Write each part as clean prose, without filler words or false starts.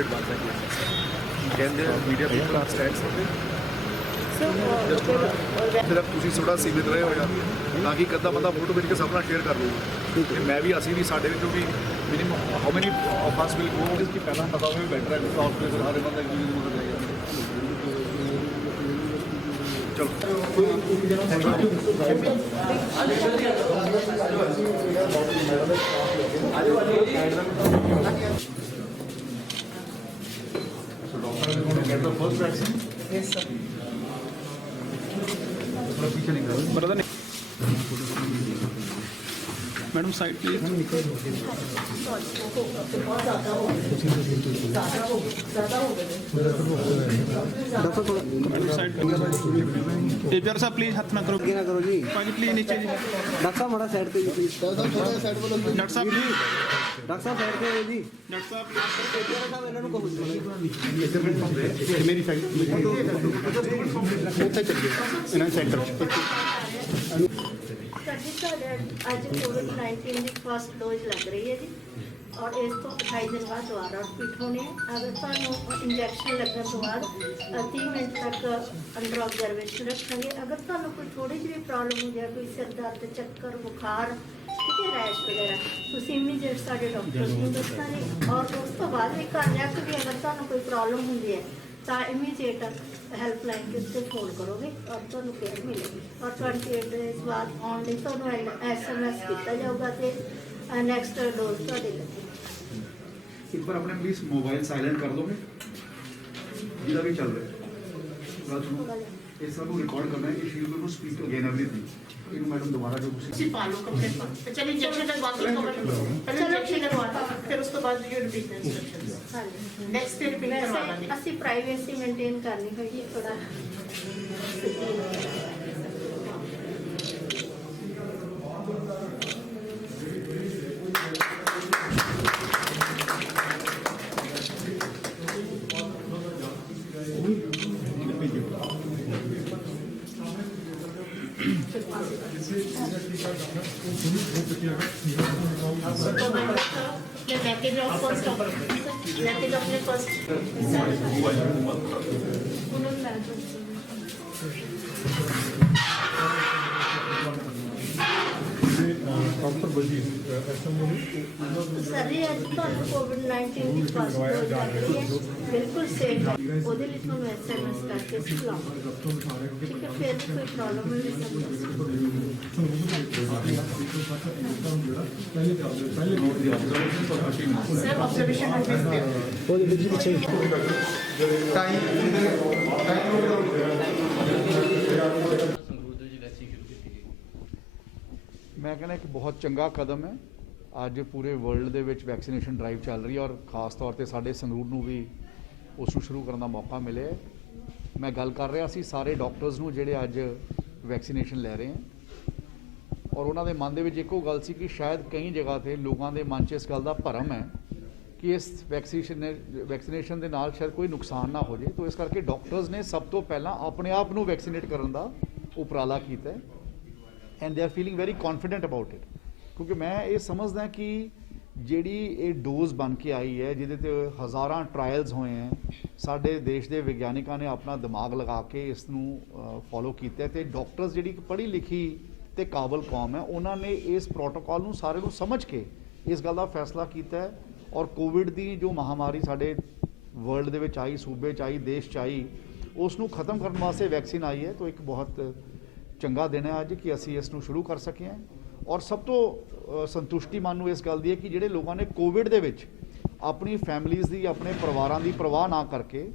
Update बनता है कहते हैं मीडिया पीपल स्टैंड सिर्फ ਤੁਸੀਂ ਥੋੜਾ ਸੀਮਿਤ ਰਹੇ ਹੋ ਯਾਰ ਤਾਂ ਕਿ ਕੱਦਾ ਬੰਦਾ ਫੋਟੋ ਵਿੱਚ ਕੇ ਸਭ ਨਾਲ ਸ਼ੇਅਰ ਕਰ ਲਊ ਤੇ ਮੈਂ ਵੀ ਅਸੀਂ ਵੀ ਸਾਡੇ ਵਿੱਚੋਂ ਵੀ minimum how many of us will go ਇਸ ਕੀ ਪਹਿਲਾਂ ਪਤਾ ਹੋਵੇ ਬੈਟਰ ਹੈ ਬਿਕॉज ਫਿਰ ਸਾਰੇ ਬੰਦੇ ਇੱਕ ਦੂਜੇ ਨੂੰ ਮਦਦ ਜਾਏਗਾ चलो फर्स्ट वैक्सीन यस सर पीछे निकाल brother madam side please doctor साहब प्लीज हाथ ना करो जी पाजी प्लीज नीचे जी डॉक्टर साहब हमारा साइड पे प्लीज डॉक्टर साहब प्लीज डॉक्टर साहब साइड पे जी डॉक्टर साहब ਇਹਨਾਂ ਨੂੰ ਕਹੋ मेरी साइड ਉੱਥੇ ਚੱਲੀਏ ਇਹਨਾਂ ਸੈਂਟਰ ਅੱਜ कोविड-19 ਦੀ ਫਸਟ ਡੋਜ਼ ਲੱਗ ਰਹੀ ਹੈ ਜੀ ਔਰ ਇਸ ਤੋਂ 28 ਦਿਨ ਬਾਅਦ ਦੁਬਾਰਾ ਰਿਪੀਟ ਹੋਣੀ ਹੈ ਅਗਰ ਤੁਹਾਨੂੰ ਇੰਜੈਕਸ਼ਨ ਲੱਗਣ ਤੋਂ ਬਾਅਦ 30 ਮਿੰਟ ਤੱਕ ਅੰਡਰ ਆਬਜ਼ਰਵੇਸ਼ਨ ਰੱਖਾਂਗੇ ਅਗਰ ਤੁਹਾਨੂੰ ਕੋਈ ਥੋੜੀ ਜਿਹੀ ਪ੍ਰੋਬਲਮ ਹੋ ਜਾਏ ਕੋਈ ਸਿਰ ਦਰਦ ਚੱਕਰ ਬੁਖਾਰ ਠੀਕ ਹੈ ਰੈਸ਼ ਵਗੈਰਾ ਤੁਸੀਂ ਇਮੀਡੀਏਟ ਸਾਡੇ ਡਾਕਟਰ ਨੂੰ ਦੱਸਣਾ ਔਰ ਉਸ ਤੋਂ ਬਾਅਦ ਵੀ ਘਰ ਜਾ ਕੇ ਵੀ ਅਗਰ ਤੁਹਾਨੂੰ ਕੋਈ ਪ੍ਰੋਬਲਮ ਹੁੰਦੀ ਹੈ ਤਾਂ ਇਮੀਡੀਏਟ ਹੈਲਪਲਾਈਨ ਕਿਸ ਤੇ ਫੋਨ ਕਰੋਗੇ ਔਰ ਤੁਹਾਨੂੰ ਕੇਅਰ ਮਿਲੇਗੀ ਔਰ 28 ਡੇਜ਼ ਬਾਅਦ ਆਉਣ ਲਈ ਤੁਹਾਨੂੰ SMS ਕੀਤਾ ਜਾਊਗਾ ਤੇ ਨੈਕਸਟ ਡੋਜ਼ ਤੁਹਾਡੇ ਲੱਗੇ एक बार अपने प्लीज मोबाइल साइलेंट कर दोगे जिधर भी चल रहे बात सुनो ये सब रिकॉर्ड करना है if you going to speak again everything in madam दोबारा जो कुछ पालो कपड़े पर चलिए इंजेक्शन लगवा के पहले इंजेक्शन लगवाता फिर उसके बाद यू रिपीट द इंस्ट्रक्शंस हां नेक्स्ट डे रिपीट करवा देंगे ਅਸੀਂ ਪ੍ਰਾਈਵੇਸੀ ਮੇਨਟੇਨ ਕਰਨੀ ਹੋਈ ਥੋੜਾ package of first package of first proper बजी सर आज ਤੁਹਾਨੂੰ ਕੋਵਿਡ-19 ਦੀ ਫਸਟ ਡੋਜ਼ ਲੱਗ ਰਹੀ ਹੈ ਬਿਲਕੁਲ ਸੇਫ ਉਹਦੇ ਲਈ ਤੁਹਾਨੂੰ SMS ਕਰਕੇ ਸਿਖਾਓ ਠੀਕ ਹੈ ਫਿਰ ਕੋਈ ਪ੍ਰੋਬਲਮ ਨਹੀਂ ਸਰ ਆਬਜ਼ਰਵੇਸ਼ਨ ਹੈ ਉਹਦੇ ਵਿੱਚ ਪਿੱਛੇ मैं कहना एक बहुत चंगा कदम है ਅੱਜ ਪੂਰੇ ਵਰਲਡ ਦੇ ਵਿੱਚ ਵੈਕਸੀਨੇਸ਼ਨ ਡਰਾਈਵ ਚੱਲ ਰਹੀ ਹੈ ਔਰ ਖਾਸ ਤੌਰ ਤੇ ਸਾਡੇ ਸੰਗਰੂਰ ਨੂੰ ਵੀ ਉਸ ਨੂੰ ਸ਼ੁਰੂ ਕਰਨ ਦਾ ਮੌਕਾ ਮਿਲਿਆ ਮੈਂ ਗੱਲ ਕਰ ਰਿਹਾ ਸੀ ਸਾਰੇ ਡਾਕਟਰਸ ਨੂੰ ਜਿਹੜੇ ਅੱਜ ਵੈਕਸੀਨੇਸ਼ਨ ਲੈ ਰਹੇ ਹਨ ਔਰ ਉਹਨਾਂ ਦੇ ਮਨ ਦੇ ਵਿੱਚ ਇੱਕੋ ਗੱਲ ਸੀ ਕਿ ਸ਼ਾਇਦ ਕਈ ਜਗ੍ਹਾ ਤੇ ਲੋਕਾਂ ਦੇ ਮਨ 'ਚ ਇਸ ਗੱਲ ਦਾ ਭਰਮ ਹੈ ਕਿ ਇਸ ਵੈਕਸੀਨੇਸ਼ਨ ਦੇ ਨਾਲ ਸ਼ਾਇਦ ਕੋਈ ਨੁਕਸਾਨ ਨਾ ਹੋ ਜਾਏ ਤਾਂ ਇਸ ਕਰਕੇ ਡਾਕਟਰਸ ਨੇ ਸਭ ਤੋਂ ਪਹਿਲਾਂ ਆਪਣੇ ਆਪ ਨੂੰ ਵੈਕਸੀਨੇਟ ਕਰਨ ਦਾ ਉਪਰਾਲਾ ਕੀਤਾ and they are feeling very confident about it ਕਿਉਂਕਿ ਮੈਂ ਇਹ ਸਮਝਦਾ ਕਿ ਜਿਹੜੀ ਇਹ ਡੋਜ਼ ਬਣ ਕੇ ਆਈ ਹੈ ਜਿਹਦੇ ਤੇ ਹਜ਼ਾਰਾਂ ਟਰਾਇਲਸ ਹੋਏ ਹੈ ਸਾਡੇ ਦੇਸ਼ ਦੇ ਵਿਗਿਆਨਿਕਾਂ ਨੇ ਆਪਣਾ ਦਿਮਾਗ ਲਗਾ ਕੇ ਇਸ ਨੂੰ ਫੋਲੋ ਕੀਤਾ ਤੇ ਡਾਕਟਰਸ ਜਿਹੜੀ ਪੜ੍ਹੀ ਲਿਖੀ ਤੇ ਕਾਬਲ ਕੌਮ ਹੈ ਉਹਨਾਂ ਨੇ ਇਸ ਪ੍ਰੋਟੋਕਾਲ ਨੂੰ ਸਾਰੇ ਨੂੰ ਸਮਝ ਕੇ ਇਸ ਗੱਲ ਦਾ ਫੈਸਲਾ ਕੀਤਾ ਹੈ ਔਰ ਕੋਵਿਡ ਦੀ ਜੋ ਮਹਾਮਾਰੀ ਸਾਡੇ ਵਰਲਡ ਦੇ ਵਿੱਚ ਆਈ ਸੂਬੇ 'ਚ ਆਈ ਦੇਸ਼ 'ਚ ਆਈ ਉਸ ਨੂੰ ਖਤਮ ਕਰਨ ਵਾਸਤੇ ਵੈਕਸੀਨ ਆਈ ਹੈ ਤਾਂ ਇੱਕ ਬਹੁਤ ਚੰਗਾ ਦਿਨ ਹੈ ਅੱਜ ਕਿ ਅਸੀਂ ਇਸ ਨੂੰ ਸ਼ੁਰੂ ਕਰ ਸਕੇ ਹਾਂ ਔਰ ਸਭ ਤੋਂ ਸੰਤੁਸ਼ਟੀ ਮਨ ਨੂੰ ਇਸ ਗੱਲ ਦੀ ਹੈ ਕਿ ਜਿਹੜੇ ਲੋਕਾਂ ਨੇ ਕੋਵਿਡ ਦੇ ਵਿੱਚ ਆਪਣੀ ਫੈਮਲੀਜ਼ ਦੀ ਆਪਣੇ ਪਰਿਵਾਰਾਂ ਦੀ ਪਰਵਾਹ ਨਾ ਕਰਕੇ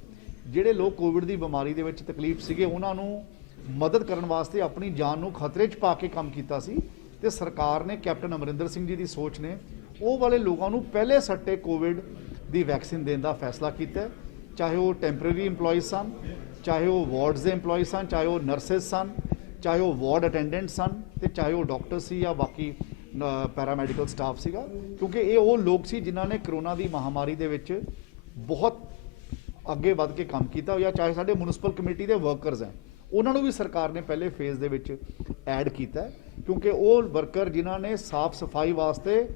ਜਿਹੜੇ ਲੋਕ ਕੋਵਿਡ ਦੀ ਬਿਮਾਰੀ ਦੇ ਵਿੱਚ ਤਕਲੀਫ ਸੀਗੇ ਉਹਨਾਂ ਨੂੰ ਮਦਦ ਕਰਨ ਵਾਸਤੇ ਆਪਣੀ ਜਾਨ ਨੂੰ ਖਤਰੇ 'ਚ ਪਾ ਕੇ ਕੰਮ ਕੀਤਾ ਸੀ ਤੇ ਸਰਕਾਰ ਨੇ ਕੈਪਟਨ ਅਮਰਿੰਦਰ ਸਿੰਘ ਜੀ ਦੀ ਸੋਚ ਨੇ ਉਹ ਵਾਲੇ ਲੋਕਾਂ ਨੂੰ ਪਹਿਲੇ ਸੱਟੇ ਕੋਵਿਡ ਦੀ ਵੈਕਸੀਨ ਦੇਣ ਦਾ ਫੈਸਲਾ ਕੀਤਾ ਚਾਹੇ ਉਹ ਟੈਂਪਰੇਰੀ EMPLOYEES ਸਨ ਚਾਹੇ ਉਹ ਵਾਰਡਸ ਦੇ EMPLOYEES ਸਨ ਚਾਹੇ ਉਹ ਨਰਸਿਸ ਸਨ ਚਾਹੇ ਉਹ ਵਾਰਡ ਅਟੈਂਡੈਂਟ ਸਨ ਤੇ ਚਾਹੇ ਉਹ ਡਾਕਟਰ ਸੀ ਜਾਂ ਬਾਕੀ ਪੈਰਾਮੈਡੀਕਲ ਸਟਾਫ ਸੀਗਾ ਕਿਉਂਕਿ ਇਹ ਉਹ ਲੋਕ ਸੀ ਜਿਨ੍ਹਾਂ ਨੇ ਕਰੋਨਾ ਦੀ ਮਹਾਮਾਰੀ ਦੇ ਵਿੱਚ ਬਹੁਤ ਅੱਗੇ ਵੱਧ ਕੇ ਕੰਮ ਕੀਤਾ ਜਾਂ ਚਾਹੇ ਸਾਡੇ ਮਿਊਨਿਸਪਲ ਕਮੇਟੀ ਦੇ ਵਰਕਰਸ ਹੈ ਉਹਨਾਂ ਨੂੰ ਵੀ ਸਰਕਾਰ ਨੇ ਪਹਿਲੇ ਫੇਜ਼ ਦੇ ਵਿੱਚ ਐਡ ਕੀਤਾ ਕਿਉਂਕਿ ਉਹ ਵਰਕਰ ਜਿਨ੍ਹਾਂ ਨੇ ਸਾਫ਼ ਸਫਾਈ ਵਾਸਤੇ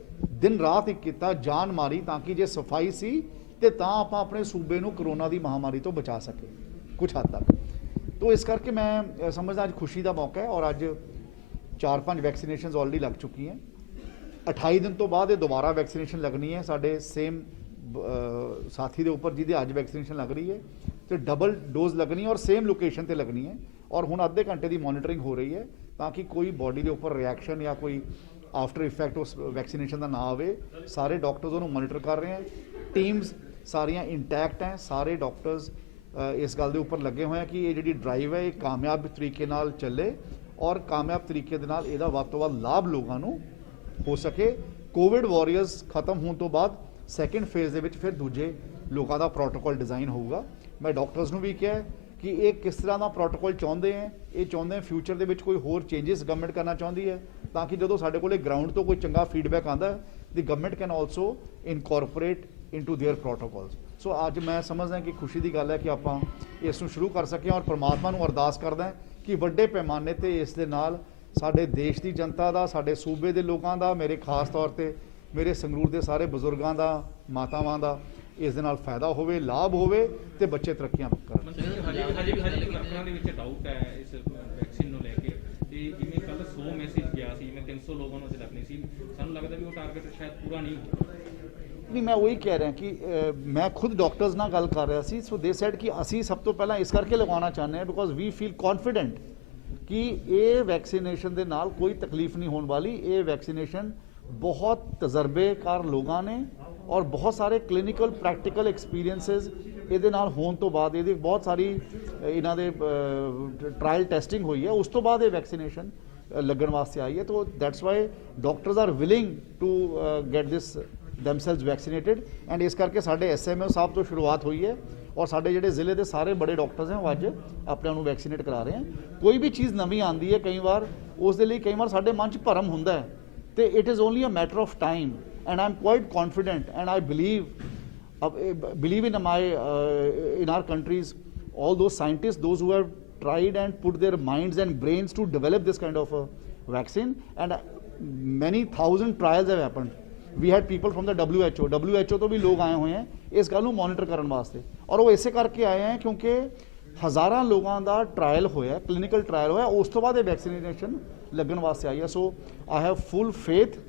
ਦਿਨ ਰਾਤ ਇੱਕ ਕੀਤਾ ਜਾਨ ਮਾਰੀ ਤਾਂ ਕਿ ਜੇ ਸਫਾਈ ਸੀ ਤੇ ਤਾਂ ਆਪਾਂ ਆਪਣੇ ਸੂਬੇ ਨੂੰ ਕਰੋਨਾ ਦੀ ਮਹਾਮਾਰੀ ਤੋਂ ਬਚਾ ਸਕੇ ਕੁਝ ਹੱਦ ਤੱਕ। तो इस करके मैं समझदा अज खुशी का मौका है और अज 4-5 वैक्सीनेशन ऑलरेडी लग चुकी हैं। 28 दिन तो बाद ये दोबारा वैक्सीनेशन लगनी है साढ़े सेम साथी के उपर जिहदी अज वैक्सीनेशन लग रही है, तो डबल डोज लगनी है और सेम लोकेशन पर लगनी है। और हुण अद्धे घंटे की मॉनिटरिंग हो रही है ताकि कोई बॉडी के उपर रिएक्शन या कोई आफ्टर इफैक्ट उस वैक्सीनेशन का ना आवे। सारे डॉक्टर्स उन्होंने मॉनिटर कर रहे हैं, टीम्स सारियां इंटैक्ट हैं, सारे डॉक्टर्स इस गल के उपर लगे हुए हैं कि ये जी ड्राइव है ये कामयाब तरीके नाल चले और कामयाब तरीके दे नाल इहदा वध तों वध लाभ लोगों नूं हो सके। कोविड वॉरियर्स खत्म होने तो बाद सैकेंड फेज़ दे विच फिर दूजे लोगों का प्रोटोकॉल डिज़ाइन होगा। मैं डॉक्टर्स नूं भी कहा कि ये किस तरह का प्रोटोकॉल चाहते हैं, ये चाहते हैं फ्यूचर दे विच कोई होर चेंजिस गवर्नमेंट करना चाहती है ताकि जो साडे कोले ग्राउंड तो कोई चंगा फीडबैक आता है the government can also incorporate into their protocols. So अज मैं समझदा कि खुशी की गल है कि आपां इस नूं शुरू कर सकें और परमात्मा नूं अरदास करदा कि वड्डे पैमाने ते इस दे नाल साडे देश की जनता दा, साडे सूबे दे लोकां दा, मेरे खास तौर ते मेरे संगरूर दे सारे बजुर्गां दा, मातावां दा इस दे नाल फायदा होवे, लाभ होवे ते बच्चे तरक्कियां करन। ਡਾਕਟਰਾਂ ਦੇ ਵਿੱਚ ਡਾਊਟ ਹੈ ਇਸ ਵੈਕਸੀਨ ਨੂੰ ਲੈ ਕੇ ਤੇ ਜਿਵੇਂ ਕੱਲ 100 ਮੈਸੇਜ ਗਿਆ ਸੀ, ਜਿਵੇਂ 300 ਲੋਕਾਂ ਨੂੰ ਅਸੀਂ ਲੱਗਣੀ ਸੀ, ਸਾਨੂੰ ਲੱਗਦਾ ਵੀ ਉਹ ਟਾਰਗੇਟ ਸ਼ਾਇਦ ਪੂਰਾ ਨਹੀਂ ਹੋਇਆ। नहीं मैं वही कह रहा कि मैं खुद डॉक्टर्स नाल गल कर रहा सी। सो दे सैड कि असी सब तो पहला इस करके लगवाना चाहते हैं बिकॉज वी फील कॉन्फिडेंट कि ये वैक्सीनेशन के नाल कोई तकलीफ नहीं होने वाली। ये वैक्सीनेशन बहुत तजर्बेकार लोगों ने और बहुत सारे क्लिनिकल प्रैक्टिकल एक्सपीरियंसिस ये होने तो बाद ये बहुत सारी इन्हां दे ट्रायल टेस्टिंग हुई है, उस तो बाद ये वैक्सीनेशन लगन वास्ते आई है। तो that's why doctors are willing to get this themselves vaccinated and इस करके साढ़े SMO साहब तो शुरुआत हुई है और साढ़े जिहड़े जिले के सारे बड़े डॉक्टर्स हैं वो अज अपने नूं वैक्सीनेट करा रहे हैं। कोई भी चीज़ नवीं आती है कई बार उस दे लई कई बार साढ़े मन च भरम हुंदा है, तो it is only a matter of time and I am quite confident and I believe in my in our countries all those scientists, those who have tried and put their minds and brains to develop this kind of a vaccine, and many thousand trials have happened. We had people from the WHO तो भी लोग आए हुए हैं इस गल नूं monitor करने वास्ते और वो इसे करके आए हैं क्योंकि हज़ारां लोगों का ट्रायल होया, क्लिनिकल ट्रायल होया, उस तो बाद ये वैक्सीनेशन लगन वास्ते आई है। So I have full faith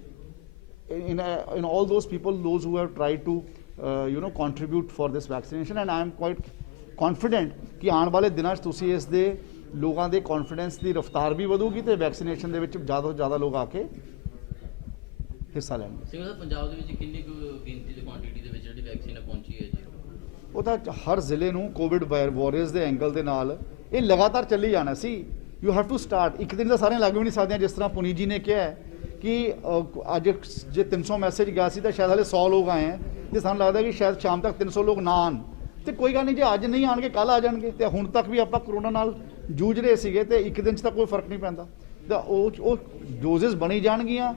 in all those people, those who have tried to contribute for this vaccination, and I am quite confident कि आने वाले दिनों तुसी इस दे लोगों के कॉन्फिडेंस की रफ्तार भी वधूगी तो वैक्सीनेशन दे विच ज़्यादा तो ज़्यादा लोग आके हिस्सा लैणगे। ਸਿੰਘ ਸਾਹਿਬ ਪੰਜਾਬ ਦੇ ਵਿੱਚ ਕਿੰਨੀ ਕੁ ਗਿਣਤੀ ਦੀ ਕੁਆਂਟੀਟੀ ਦੇ ਵਿੱਚ ਜਿਹੜੀ ਵੈਕਸੀਨ ਪਹੁੰਚੀ ਹੈ ਜੀ? ਉਹ ਤਾਂ ਹਰ ਜ਼ਿਲ੍ਹੇ ਨੂੰ ਕੋਵਿਡ ਵਾਰੀਅਰਸ ਦੇ ਐਂਗਲ ਦੇ ਨਾਲ ਇਹ ਲਗਾਤਾਰ ਚੱਲੀ ਜਾਣਾ ਸੀ। ਯੂ ਹੈਵ ਟੂ ਸਟਾਰਟ, ਇੱਕ ਦਿਨ ਤਾਂ ਸਾਰੀਆਂ ਲੱਗ ਵੀ ਨਹੀਂ ਸਕਦੀਆਂ। ਜਿਸ ਤਰ੍ਹਾਂ ਪੁਨੀਤ ਜੀ ਨੇ ਕਿਹਾ ਕਿ ਅੱਜ ਜੇ 300 ਮੈਸੇਜ ਗਿਆ ਸੀ ਤਾਂ ਸ਼ਾਇਦ ਹਲੇ 100 ਲੋਕ ਆਏ ਹੈ, ਤੇ ਸਾਨੂੰ ਲੱਗਦਾ ਕਿ ਸ਼ਾਇਦ ਸ਼ਾਮ ਤੱਕ 300 ਲੋਕ ਨਾ ਆਉਣ, ਤੇ ਕੋਈ ਗੱਲ ਨਹੀਂ ਜੇ ਅੱਜ ਨਹੀਂ ਆਣਗੇ ਕੱਲ੍ਹ ਆ ਜਾਣਗੇ। ਤੇ ਹੁਣ ਤੱਕ ਵੀ ਆਪਾਂ ਕਰੋਨਾ ਨਾਲ ਜੂਝ ਰਹੇ ਸੀਗੇ ਤੇ ਇੱਕ ਦਿਨ 'ਚ ਤਾਂ ਕੋਈ ਫਰਕ ਨਹੀਂ ਪੈਂਦਾ। ਤਾਂ ਉਹ ਡੋਜ਼ਿਸ ਬਣੀ ਜਾਣਗੀਆਂ,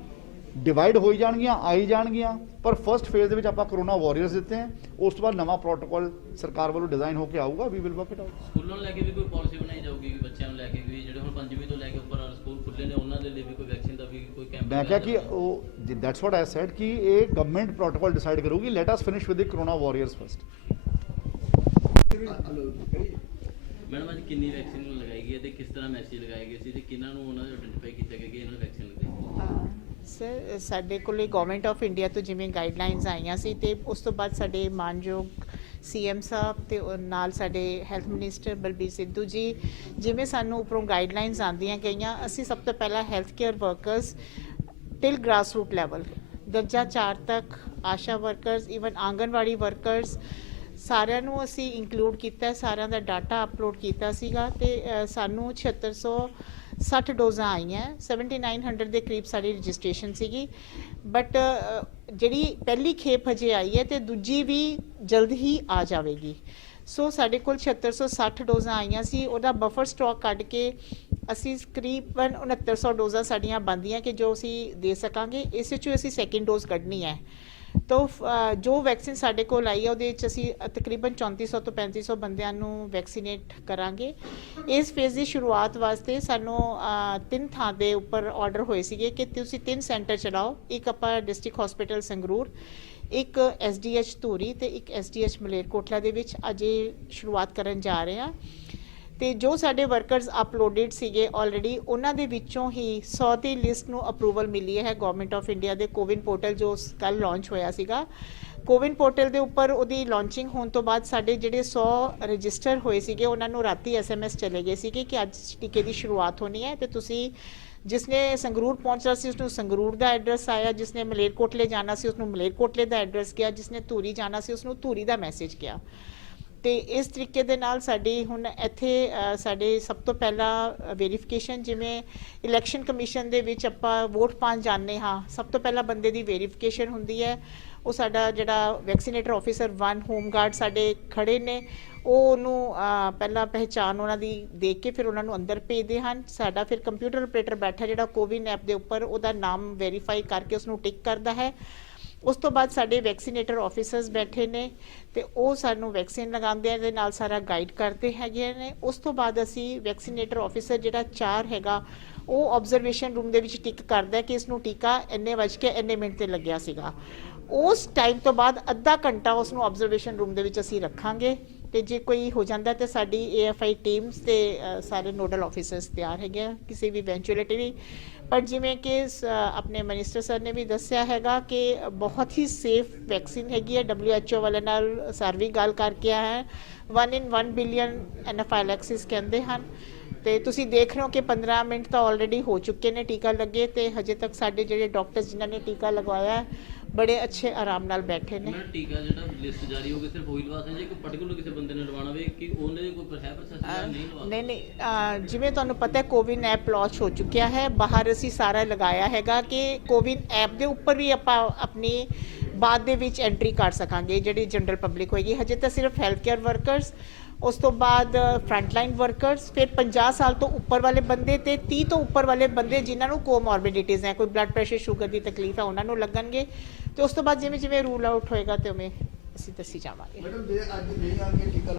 डिवाइड हो जाएगियाँ, आई जाएगियाँ, पर फस्ट फेज ਦੇ ਵਿੱਚ ਆਪਾਂ ਕਰੋਨਾ ਵਾਰੀਅਰਸ ਦਿੱਤੇ हैं, ਉਸ ਤੋਂ ਬਾਅਦ ਨਵਾਂ ਪ੍ਰੋਟੋਕੋਲ ਸਰਕਾਰ ਵੱਲੋਂ ਡਿਜ਼ਾਈਨ ਹੋ ਕੇ ਆਊਗਾ। We will work it out. ਸਕੂਲਾਂ ਨੂੰ ਲੈ ਕੇ ਵੀ ਕੋਈ ਪਾਲਿਸੀ ਬਣਾਈ ਜਾਊਗੀ ਕਿ ਬੱਚਿਆਂ ਨੂੰ ਲੈ ਕੇ ਵੀ ਜਿਹੜੇ ਹੁਣ 5ਵੀਂ ਤੋਂ ਲੈ ਕੇ ਉੱਪਰ ਵਾਲੇ ਸਕੂਲ ਖੁੱਲੇ ਨੇ ਉਹਨਾਂ ਦੇ ਲਈ ਵੀ ਕੋਈ ਵੈਕਸੀਨ ਦਾ ਵੀ ਕੋਈ ਕੈਂਪ? ਮੈਂ ਕਿਹਾ ਕਿ ਉਹ ਦੈਟਸ ਵਾਟ ਆਈ ਸੈਡ ਕਿ ਇਹ ਗਵਰਨਮੈਂਟ ਪ੍ਰੋਟੋਕੋਲ ਡਿਸਾਈਡ ਕਰੂਗੀ। Let us finish with the corona warriors first. Madam ਅੱਜ ਕਿੰਨੀ ਵੈਕਸੀਨ ਲਗਾਈ ਗਈ ਹੈ ਤੇ ਕਿਸ ਤਰ੍ਹਾਂ ਮੈਸੇਜ ਲਗਾਏ ਗਏ ਸੀ ਤੇ ਕਿਹਨਾਂ ਨੂੰ ਉਹਨਾਂ ਦੇ ਆਇਡੈਂਟੀਫਾਈ ਕੀਤਾ ਗਿਆ ਕਿ ਇਹਨਾਂ ਨੂੰ ਵੈਕਸੀਨ ਲਗਾਈ? ਸਰ ਸਾਡੇ ਕੋਲੇ ਗਵਰਨਮੈਂਟ ਆਫ ਇੰਡੀਆ ਤੋਂ ਜਿਵੇਂ ਗਾਈਡਲਾਈਨਸ ਆਈਆਂ ਸੀ ਤੇ ਉਸ ਤੋਂ ਬਾਅਦ ਸਾਡੇ ਮਾਨਯੋਗ CM ਸਾਹਿਬ ਤੇ ਨਾਲ ਸਾਡੇ ਹੈਲਥ ਮਿਨਿਸਟਰ ਬਲਬੀਰ ਸਿੱਧੂ ਜੀ, ਜਿਵੇਂ ਸਾਨੂੰ ਉੱਪਰੋਂ ਗਾਈਡਲਾਈਨਸ ਆਉਂਦੀਆਂ ਗਈਆਂ, ਅਸੀਂ ਸਭ ਤੋਂ ਪਹਿਲਾਂ health care workers till grass root level ਦਰਜਾ 4 ਤੱਕ ਆਸ਼ਾ ਵਰਕਰਸ, ਈਵਨ ਆਂਗਨਵਾੜੀ ਵਰਕਰਸ ਸਾਰਿਆਂ ਨੂੰ ਅਸੀਂ ਇੰਕਲੂਡ ਕੀਤਾ, ਸਾਰਿਆਂ ਦਾ ਡਾਟਾ ਅਪਲੋਡ ਕੀਤਾ ਸੀਗਾ ਤੇ ਸਾਨੂੰ 7660 ਡੋਜ਼ਾਂ ਆਈਆਂ, 7900 ਦੇ ਕਰੀਬ ਸਾਡੀ ਰਜਿਸਟ੍ਰੇਸ਼ਨ ਸੀਗੀ। ਬਟ ਜਿਹੜੀ ਪਹਿਲੀ ਖੇਪ ਹਜੇ ਆਈ ਹੈ ਤੇ ਦੂਜੀ ਵੀ ਜਲਦ ਹੀ ਆ ਜਾਵੇਗੀ। ਸੋ ਸਾਡੇ ਕੋਲ 7660 ਡੋਜ਼ਾਂ ਆਈਆਂ ਸੀ, ਉਹਦਾ ਬਫਰ ਸਟਾਕ ਕੱਢ ਕੇ ਅਸੀਂ ਤਕਰੀਬਨ 6900 ਡੋਜ਼ਾਂ ਸਾਡੀਆਂ ਬਣਦੀਆਂ ਕਿ ਜੋ ਅਸੀਂ ਦੇ ਸਕਾਂਗੇ। ਇਸ ਵਿੱਚੋਂ ਅਸੀਂ ਸੈਕਿੰਡ ਡੋਜ਼ ਕੱਢਣੀ ਹੈ। तो जो वैक्सीन साढ़े कोल आई है ਉਹਦੇ ਵਿੱਚ ਅਸੀਂ ਤਕਰੀਬਨ 3400 ਤੋਂ 3500 ਬੰਦਿਆਂ ਨੂੰ ਵੈਕਸੀਨੇਟ ਕਰਾਂਗੇ। ਇਸ ਫੇਜ਼ ਦੀ ਸ਼ੁਰੂਆਤ ਵਾਸਤੇ ਸਾਨੂੰ 3 ਥਾਂ ਦੇ ਉੱਪਰ ਆਰਡਰ ਹੋਏ ਸੀਗੇ ਕਿ ਤੁਸੀਂ 3 ਸੈਂਟਰ ਚਲਾਓ। ਇੱਕ ਆਪਾਂ ਡਿਸਟ੍ਰਿਕਟ ਹਸਪੀਟਲ ਸੰਗਰੂਰ, ਇੱਕ SDH ਧੂਰੀ ਤੇ ਇੱਕ SDH ਮਲੇਰਕੋਟਲਾ ਦੇ ਵਿੱਚ ਅੱਜ ਇਹ ਸ਼ੁਰੂਆਤ ਕਰਨ ਜਾ ਰਹੇ ਹਾਂ। ਤੇ ਜੋ ਸਾਡੇ ਵਰਕਰਸ ਅਪਲੋਡਡ ਸੀਗੇ ਆਲਰੇਡੀ, ਉਹਨਾਂ ਦੇ ਵਿੱਚੋਂ ਹੀ 100 ਦੀ ਲਿਸਟ ਨੂੰ ਅਪਰੂਵਲ ਮਿਲੀ ਹੈ ਗਵਰਨਮੈਂਟ ਆਫ ਇੰਡੀਆ ਦੇ ਕੋਵਿਨ ਪੋਰਟਲ, ਜੋ ਕੱਲ ਲਾਂਚ ਹੋਇਆ ਸੀਗਾ। ਕੋਵਿਨ ਪੋਰਟਲ ਦੇ ਉੱਪਰ ਉਹਦੀ ਲਾਂਚਿੰਗ ਹੋਣ ਤੋਂ ਬਾਅਦ ਸਾਡੇ ਜਿਹੜੇ 100 ਰਜਿਸਟਰ ਹੋਏ ਸੀਗੇ, ਉਹਨਾਂ ਨੂੰ ਰਾਤੀ SMS ਚਲੇ ਗਏ ਸੀਗੇ ਕਿ ਅੱਜ ਟੀਕੇ ਦੀ ਸ਼ੁਰੂਆਤ ਹੋਣੀ ਹੈ ਤੇ ਤੁਸੀਂ, ਜਿਸਨੇ ਸੰਗਰੂਰ ਪਹੁੰਚਣਾ ਸੀ ਉਸਨੂੰ ਸੰਗਰੂਰ ਦਾ ਐਡਰੈਸ ਆਇਆ, ਜਿਸਨੇ ਮਲੇਰਕੋਟਲੇ ਜਾਣਾ ਸੀ ਉਸਨੂੰ ਮਲੇਰਕੋਟਲੇ ਦਾ ਐਡਰੈਸ ਗਿਆ, ਜਿਸਨੇ ਧੂਰੀ ਜਾਣਾ ਸੀ ਉਸਨੂੰ ਧੂਰੀ ਦਾ ਮੈਸੇਜ ਗਿਆ। ਤੇ ਇਸ ਤਰੀਕੇ ਦੇ ਨਾਲ ਸਾਡੀ ਹੁਣ ਇੱਥੇ ਸਾਡੇ ਸਭ ਤੋਂ ਪਹਿਲਾਂ ਵੈਰੀਫਿਕੇਸ਼ਨ, ਜਿਵੇਂ ਇਲੈਕਸ਼ਨ ਕਮਿਸ਼ਨ ਦੇ ਵਿੱਚ ਆਪਾਂ ਵੋਟ ਪਾਉਣ ਜਾਂਦੇ ਹਾਂ, ਸਭ ਤੋਂ ਪਹਿਲਾਂ ਬੰਦੇ ਦੀ ਵੈਰੀਫਿਕੇਸ਼ਨ ਹੁੰਦੀ ਹੈ। ਉਹ ਸਾਡਾ ਜਿਹੜਾ ਵੈਕਸੀਨੇਟਰ ਆਫੀਸਰ 1 ਹੋਮਗਾਰਡ ਸਾਡੇ ਖੜੇ ਨੇ, ਉਹ ਉਹਨੂੰ ਪਹਿਲਾਂ ਪਹਿਚਾਣ ਉਹਨਾਂ ਦੀ ਦੇਖ ਕੇ ਫਿਰ ਉਹਨਾਂ ਨੂੰ ਅੰਦਰ ਭੇਜਦੇ ਹਨ। ਸਾਡਾ ਫਿਰ ਕੰਪਿਊਟਰ ਆਪਰੇਟਰ ਬੈਠਾ ਜਿਹੜਾ ਕੋਵਿਨ ਐਪ ਦੇ ਉੱਪਰ ਉਹਦਾ ਨਾਮ ਵੈਰੀਫਾਈ ਕਰਕੇ ਉਸਨੂੰ ਟਿਕ ਕਰਦਾ ਹੈ। ਉਸ ਤੋਂ ਬਾਅਦ ਸਾਡੇ ਵੈਕਸੀਨੇਟਰ ਆਫੀਸਰਸ ਬੈਠੇ ਨੇ ਤੇ ਉਹ ਸਾਨੂੰ ਵੈਕਸੀਨ ਲਗਾਉਂਦੇ ਆ, ਦੇ ਨਾਲ ਸਾਰਾ ਗਾਈਡ ਕਰਦੇ ਹੈਗੇ ਨੇ। ਉਸ ਤੋਂ ਬਾਅਦ ਅਸੀਂ ਵੈਕਸੀਨੇਟਰ ਆਫੀਸਰ ਜਿਹੜਾ 4 ਹੈਗਾ, ਉਹ ਆਬਜ਼ਰਵੇਸ਼ਨ ਰੂਮ ਦੇ ਵਿੱਚ ਟਿਕ ਕਰਦਾ ਕਿ ਇਸ ਨੂੰ ਟੀਕਾ ਇੰਨੇ ਵੱਜ ਕੇ ਇੰਨੇ ਮਿੰਟ ਤੇ ਲੱਗਿਆ ਸੀਗਾ। ਉਸ ਟਾਈਮ ਤੋਂ ਬਾਅਦ ਅੱਧਾ ਘੰਟਾ ਉਸ ਨੂੰ ਆਬਜ਼ਰਵੇਸ਼ਨ ਰੂਮ ਦੇ ਵਿੱਚ ਅਸੀਂ ਰੱਖਾਂਗੇ ਤੇ ਜੇ ਕੋਈ ਹੋ ਜਾਂਦਾ ਤੇ ਸਾਡੀ AFI ਟੀਮਸ ਤੇ ਸਾਰੇ ਨੋਡਲ ਆਫੀਸਰਸ ਤਿਆਰ ਹੈਗੇ ਆ ਕਿਸੇ ਵੀ ਇਵੈਂਚੁਅਲਿਟੀ ਲਈ। ਪਰ ਜਿਵੇਂ ਕਿ ਆਪਣੇ ਮਿਨਿਸਟਰ ਸਰ ਨੇ ਵੀ ਦੱਸਿਆ ਹੈਗਾ ਕਿ ਬਹੁਤ ਹੀ ਸੇਫ ਵੈਕਸੀਨ ਹੈਗੀ ਹੈ। WHO ਵਾਲੇ ਨਾਲ ਸਰ ਵੀ ਗੱਲ ਕਰਕੇ ਆਇਆ ਹੈ, 1 in 1 ਬਿਲੀਅਨ ਐਨਾਫਾਈਲੈਕਸਿਸ ਕਹਿੰਦੇ ਹਨ। ਤੇ ਤੁਸੀਂ ਦੇਖ ਰਹੇ ਹੋ ਕਿ 15 ਮਿੰਟ ਤਾਂ ਆਲਰੇਡੀ ਹੋ ਚੁੱਕੇ ਨੇ ਟੀਕਾ ਲੱਗੇ ਤੇ ਹਜੇ ਤੱਕ ਸਾਡੇ ਜਿਹੜੇ ਡਾਕਟਰਸ ਜਿਨ੍ਹਾਂ ਨੇ ਟੀਕਾ ਲਗਵਾਇਆ ਬੜੇ ਅੱਛੇ ਆਰਾਮ ਨਾਲ ਬੈਠੇ ਨੇ। ਟੀਕਾ ਜਿਹੜਾ ਲਿਸਟ ਜਾਰੀ ਹੋ ਗਈ ਸਿਰਫ ਉਹੀ ਲਵਾ ਸਕਦੇ, ਜੇ ਕੋਈ ਪਾਰਟਿਕੂਲਰ ਕਿਸੇ ਬੰਦੇ ਨੇ ਲਵਾਉਣਾ ਹੋਵੇ ਕਿ ਉਹਨੇ ਕੋਈ ਪ੍ਰੋਸੈਸ ਨਹੀਂ ਲਵਾ? ਨਹੀਂ, ਜਿਵੇਂ ਤੁਹਾਨੂੰ ਪਤਾ ਹੈ ਕੋਵਿਨ ਐਪ ਲਾਂਚ ਹੋ ਚੁੱਕਿਆ ਹੈ। ਬਾਹਰ ਅਸੀਂ ਸਾਰਾ ਲਗਾਇਆ ਹੈਗਾ ਕਿ ਕੋਵਿਨ ਐਪ ਦੇ ਉੱਪਰ ਵੀ ਆਪਾਂ ਆਪਣੀ ਬਾਅਦ ਦੇ ਵਿੱਚ ਐਂਟਰੀ ਕਰ ਸਕਾਂਗੇ ਜਿਹੜੀ ਜਨਰਲ ਪਬਲਿਕ ਹੋਏਗੀ। ਹਜੇ ਤਾਂ ਸਿਰਫ ਹੈਲਥ ਕੇਅਰ ਵਰਕਰਸ, ਉਸ ਤੋਂ ਬਾਅਦ ਫਰੰਟਲਾਈਨ ਵਰਕਰਸ, ਫਿਰ 50 ਸਾਲ ਤੋਂ ਉੱਪਰ ਵਾਲੇ ਬੰਦੇ ਤੇ 30 ਤੋਂ ਉੱਪਰ ਵਾਲੇ ਬੰਦੇ ਜਿਨ੍ਹਾਂ ਨੂੰ ਕੋਮੋਰਬਿਡਿਟੀਜ਼ ਹੈ, ਕੋਈ ਬਲੱਡ ਪ੍ਰੈਸ਼ਰ ਸ਼ੂਗਰ ਦੀ ਤਕਲੀਫ ਹੈ, ਉਹਨਾਂ ਨੂੰ ਲੱਗਣਗੇ। ਤੇ ਉਸ ਤੋਂ ਬਾਅਦ ਜਿਵੇਂ ਜਿਵੇਂ ਰੂਲ ਆਊਟ ਹੋਏਗਾ ਤੇ ਉਵੇਂ ਅਸੀਂ ਦੱਸੀ ਜਾਵਾਂਗੇ। ਮੈਡਮ ਜੇ ਅੱਜ ਨਹੀਂ ਆਣਗੇ ਟੀਕਾ